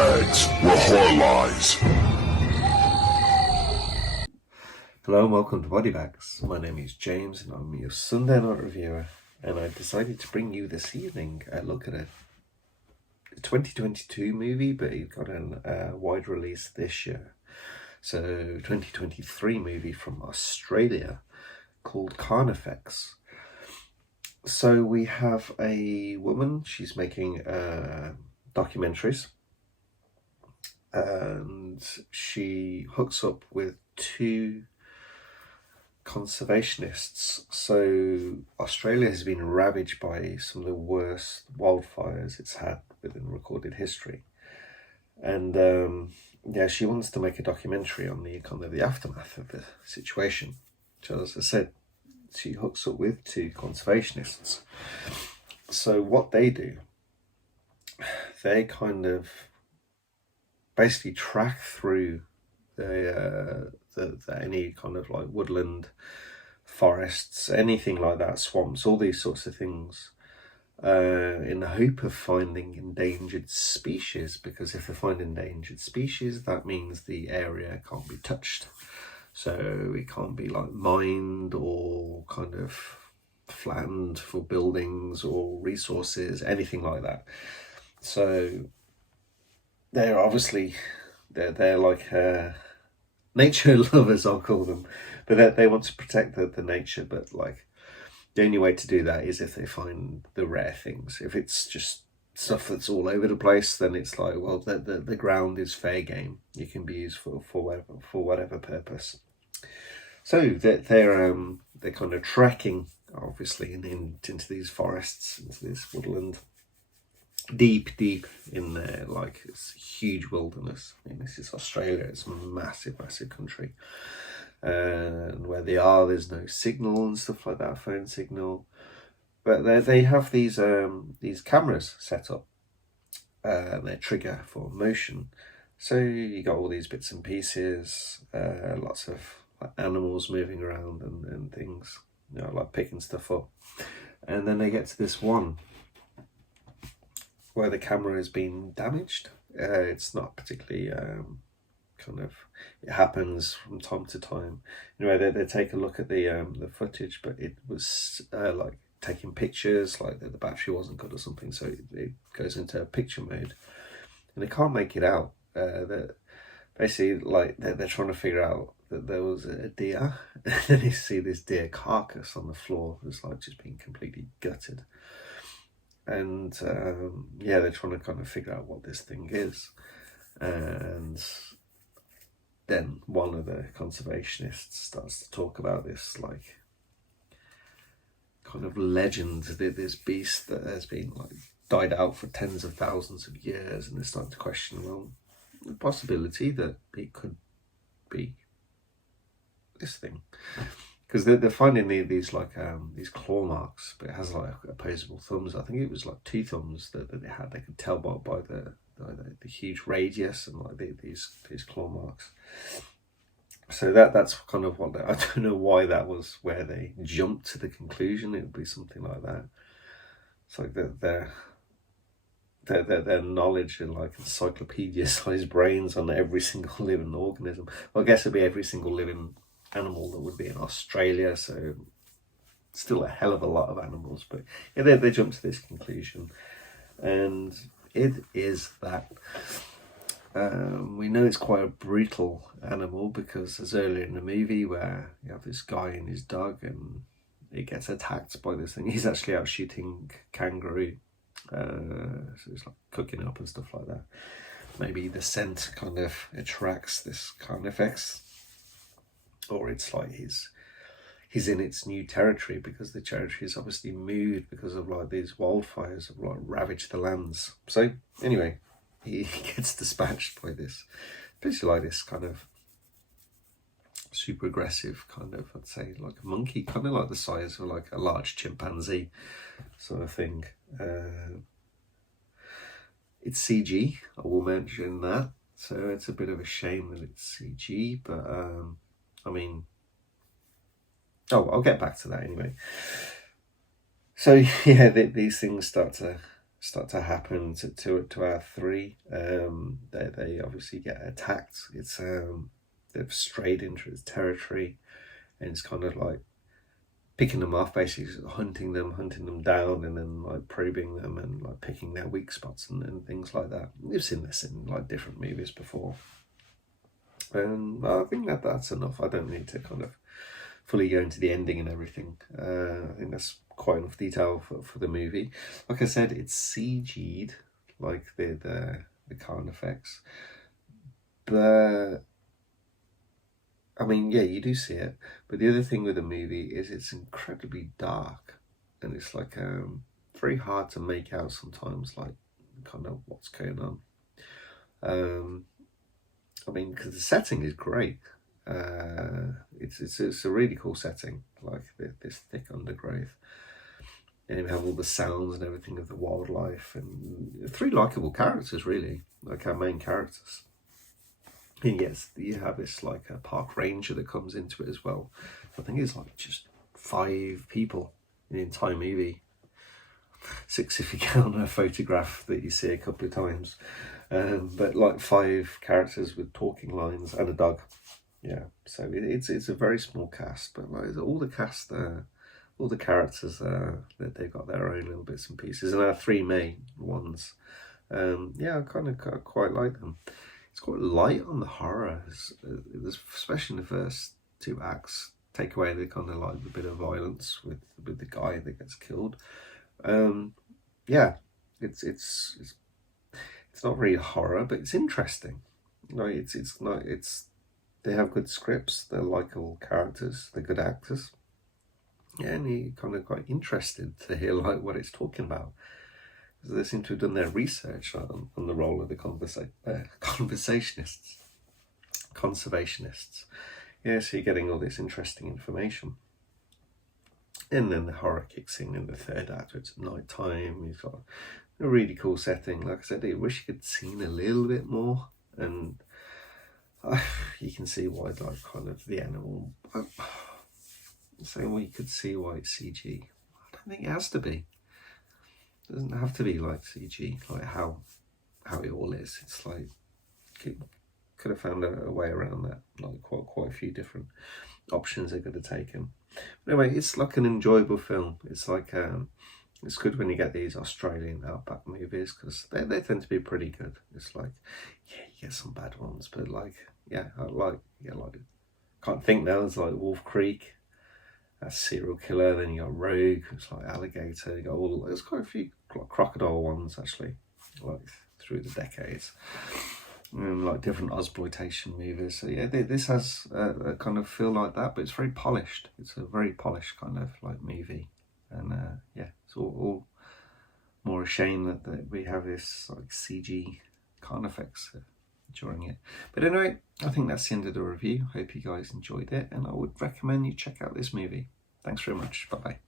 bags were horror lies. Hello and welcome to Body Bags. My name is James and I'm your Sunday night reviewer, and I decided to bring you this evening a look at a 2022 movie, but it got a wide release this year. So 2023 movie from Australia called Carnifex. So we have a woman, she's making documentaries, and she hooks up with two conservationists. So Australia has been ravaged by some of the worst wildfires it's had within recorded history, and she wants to make a documentary on the kind of the aftermath of the situation. So as I said, she hooks up with two conservationists. So what they do, they kind of basically track through the any kind of like woodland, forests, anything like that, swamps, all these sorts of things, in the hope of finding endangered species, because if they find endangered species, that means the area can't be touched. So it can't be like mined or kind of flattened for buildings or resources, anything like that. So they're obviously, they're like nature lovers, I'll call them, but they want to protect the nature, but like the only way to do that is if they find the rare things. If it's just stuff that's all over the place, then it's like, well, the ground is fair game. You can be used for whatever purpose. So they're kind of trekking, obviously, into these forests, into this woodland, deep in there, like it's huge wilderness. I mean, this is Australia. It's a massive country, and where they are, there's no signal and stuff like that, phone signal. But they have these cameras set up, their trigger for motion. So you got all these bits and pieces, lots of like animals moving around and things, you know, like picking stuff up. And then they get to this one where the camera has been damaged. It's not particularly it happens from time to time. Anyway, they take a look at the footage, but it was like taking pictures, like the battery wasn't good or something, so it goes into picture mode, and they can't make it out. That basically, like they're trying to figure out that there was a deer, and then you see this deer carcass on the floor. It's like just being completely gutted, and they're trying to kind of figure out what this thing is. And then one of the conservationists starts to talk about this like kind of legend, this beast that has been like died out for tens of thousands of years, and they're starting to question, well, the possibility that it could be this thing, because they're finding these like these claw marks, but it has like opposable thumbs. I think it was like two thumbs that they had. They could tell by the huge radius and like these claw marks. So that's kind of what I don't know why that was where they jumped to the conclusion it would be something like that. It's like their knowledge and like encyclopedia-sized brains on every single living organism. Well, I guess it'd be every single living animal that would be in Australia, so still a hell of a lot of animals. But yeah, they jump to this conclusion, and it is that we know it's quite a brutal animal, because there's earlier in the movie where you have this guy and his dog, and he gets attacked by this thing. He's actually out shooting kangaroo, so it's like cooking up and stuff like that. Maybe the scent kind of attracts this Carnifex, or it's like he's in its new territory, because the territory is obviously moved because of like these wildfires have like ravaged the lands. So anyway, he gets dispatched by this, basically like this kind of super aggressive kind of, I'd say like a monkey, kind of like the size of like a large chimpanzee sort of thing. It's CG, I will mention that, so it's a bit of a shame that it's CG, but I mean, I'll get back to that anyway. So yeah, these things start to start to happen to our three. They obviously get attacked. It's they've strayed into its territory, and it's kind of like picking them off, basically hunting them down, and then like probing them and like picking their weak spots and things like that. We've seen this in like different movies before, and I think that's enough. I don't need to kind of fully go into the ending and everything. I think that's quite enough detail for the movie. Like I said, it's CG'd like the Carnifex, but I mean, yeah, you do see it. But the other thing with the movie is it's incredibly dark, and it's like very hard to make out sometimes, like kind of what's going on. I mean, because the setting is great. It's a really cool setting, like this thick undergrowth, and you have all the sounds and everything of the wildlife, and three likable characters really, like our main characters. And yes, you have this like a park ranger that comes into it as well. I think it's like just 5 people in the entire movie. 6 if you count a photograph that you see a couple of times. But like 5 characters with talking lines and a dog. Yeah, so it's a very small cast, but like all the cast, all the characters, that they've got their own little bits and pieces, and our 3 main ones. Yeah, I kind of quite like them. It's quite light on the horror, especially in the first 2 acts. Take away the kind of like the bit of violence with the guy that gets killed. Yeah, it's not really horror, but it's interesting. Like it's they have good scripts. They're likable characters. They're good actors. Yeah, and you kind of quite interested to hear like what it's talking about. They seem to have done their research on the role of the conservationists. Yeah, so you're getting all this interesting information. And then the horror kicks in the 3rd act. It's at night time. You've got a really cool setting. Like I said, I wish you could seen a little bit more. And you can see why, like, kind of the animal. Saying, well, you could see why it's CG. I don't think it has to be. It doesn't have to be like CG, like how it all is. It's like could have found a way around that. Like quite a few different options they could have taken. But anyway, it's like an enjoyable film. It's like it's good when you get these Australian outback movies, because they tend to be pretty good. It's like, yeah, you get some bad ones, but like, yeah, like can't think now. It's like Wolf Creek. That's serial killer. Then you got Rogue. It's like Alligator. You got there's quite a few crocodile ones actually, like through the decades, and like different exploitation movies. So yeah, this has a kind of feel like that, but it's very polished. It's a very polished kind of like movie, and yeah, it's all more a shame that we have this like CG Carnifex during it. But anyway, I think that's the end of the review. Hope you guys enjoyed it, and I would recommend you check out this movie. Thanks very much. Bye bye.